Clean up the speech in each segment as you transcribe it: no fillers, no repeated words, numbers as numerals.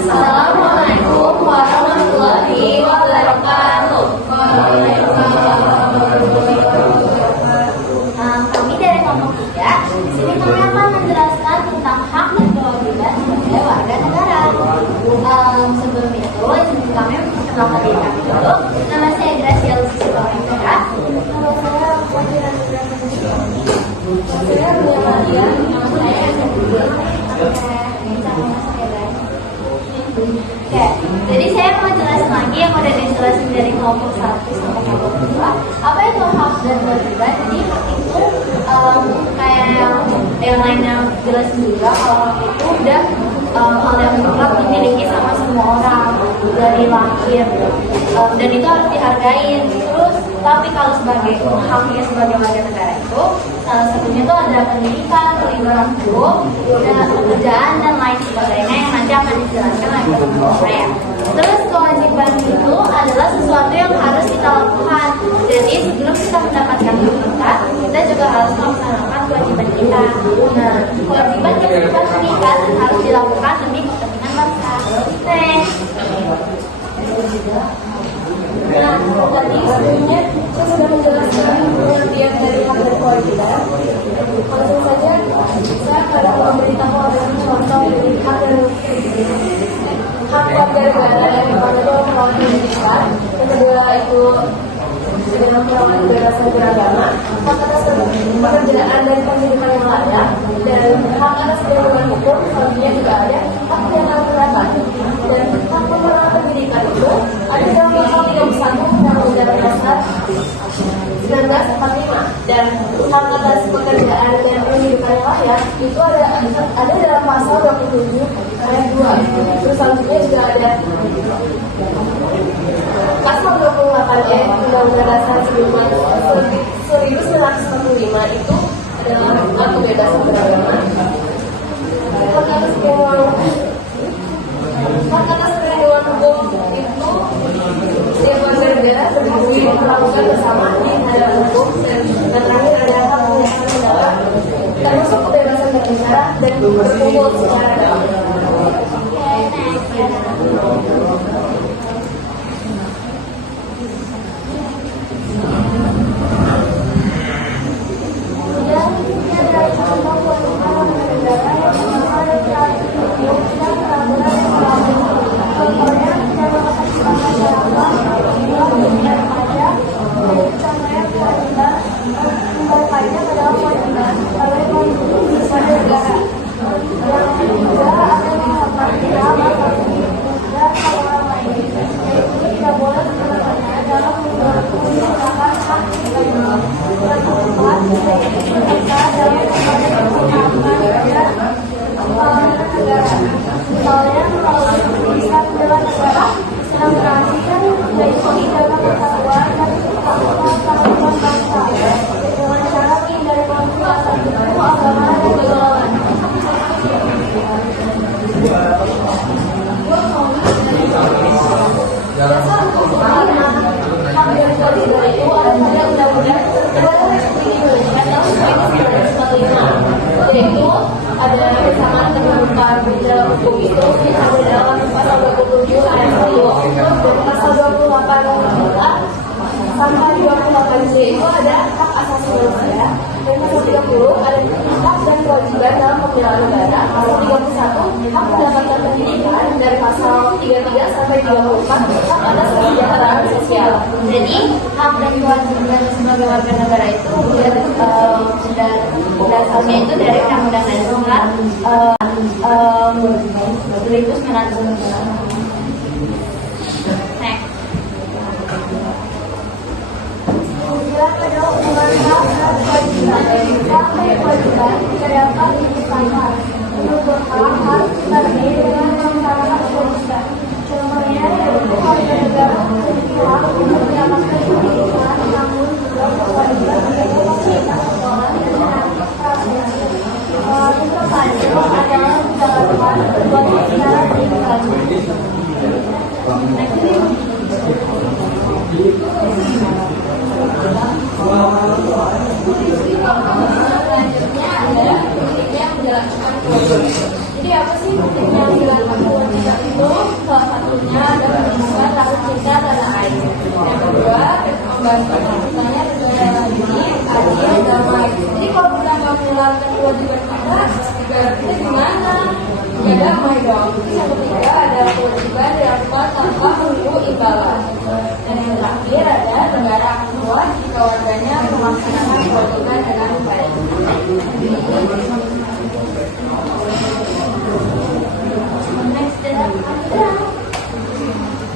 Assalamualaikum warahmatullahi wabarakatuh. Kami dari kelompok 3 di sini kami akan menjelaskan tentang hak dan kewajiban sebagai warga negara. Sebelum itu, kami memperkenalkan diri kami dulu. Nama saya Gracia Lucia Lorenzera. Nama saya Wajira Nurul. Saya Ria Maria. Nama saya Yasmin. Oke, jadi saya mau jelasin lagi yang udah dijelasin dari kelompok 1 sampai kelompok 2. Apa itu hak dan kewajiban? Jadi hak itu kayak yang lainnya jelasin juga, kalau hak itu udah hal yang mutlak dimiliki sama semua orang dari lahir, dan itu harus dihargain. Terus tapi kalau sebagai haknya sebagai warga negara itu salah satunya itu ada pendidikan, perlindungan hukum, dan pekerjaan dan lain sebagainya yang nanti akan dijelaskan oleh teman-teman saya. Terus kewajiban itu adalah sesuatu yang harus kita lakukan. Jadi sebelum kita mendapatkan hak kita juga harus melaksanakan kewajiban kita. Nah, kewajiban yang kita berikan harus dilakukan demi kepentingan bangsa. Next. Nah, tadi sebelumnya saya sudah menjelaskan pengertian dari hak dan kewajiban. Langsung saja saya akan memberitahu ada contoh dari hak warga negara. Yang pertama itu melawan pendidikan, yang kedua itu dengan melawan kebebasan beragama, hak atas pekerjaan dan pendidikan yang layak, dan hak atas perlindungan hukum. Selanjutnya juga ada hak yang pendapat, dan hak pemenang pendidikan itu ada dalam pasal 31 Undang-Undang Dasar 1945, dan hak atas pekerjaan dan pendidikan yang layak itu ada dalam pasal 27 ayat 2. Terus selanjutnya juga ada pasal 28 ya Undang-Undang Dasar 1945 itu adalah hak kebebasan beragama. Hak atas perlindungan hukum itu setiap warga negara berhak diperlakukan bersama di hadapan hukum, dan terakhir ada hak menyatakan pendapat, termasuk kebebasan berbicara dan berkumpul secara damai. Yaitu ada kesamaan kedudukan dalam hukum itu ada dalam pasal 27 ayat 1 dan pasal 28 sampai 28C itu ada hak asasi manusia, dan pasal 30 ada hak dan kewajiban dalam pembelaan negara, pasal 31 hak mendapatkan pendidikan, dan pasal 33 sampai 34 hak atas kesejahteraan sosial. Jadi hak dan kewajiban sebagai warga negara itu dasarnya itu dari Undang-Undang Dasar 1945. Pada hubungan hak dan kewajiban, hak dan kewajiban tidak dapat dipisahkan. Menurut hak harus dibagi dengan melaksanakan kewajiban. Contohnya yaitu warga negara memiliki hak untuk mendapatkan pendidikan, namun juga kewajiban untuk memiliki sekolah dan administrasi. Untuk lanjut adalah menjalankan kewajiban secara digital. Selanjutnya adalah yang menjalankan kewajiban. Jadi apa sih yang menjalankan kewajiban itu? Terus yang ketiga ada kewajiban dilakukan tanpa menunggu imbalan. Dan yang terakhir ada negara akan kuat jika warganya melaksanakan kewajiban dengan baik. Next adalah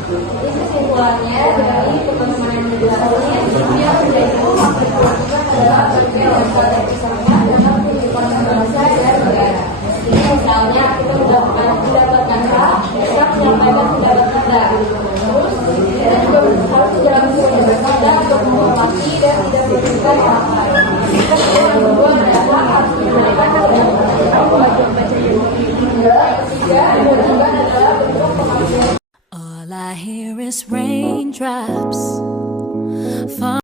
Jadi kesimpulannya dari teman-teman yang menjelaskan yang menjadi wakil kewajiban adalah bagian dari strategi sama dalam kehidupan bangsa dan negara. Jadi misalnya kita mendapatkan hak, kita menyampaikan pendapat kita. Terus kita juga harus menjalankan kewajiban kita untuk menghormati dan tidak merugikan orang lain. Terus yang kedua adalah harus menunaikan kewajiban baca buku. Yang ketiga kewajiban adalah bentuk pengabdian. All I hear is raindrops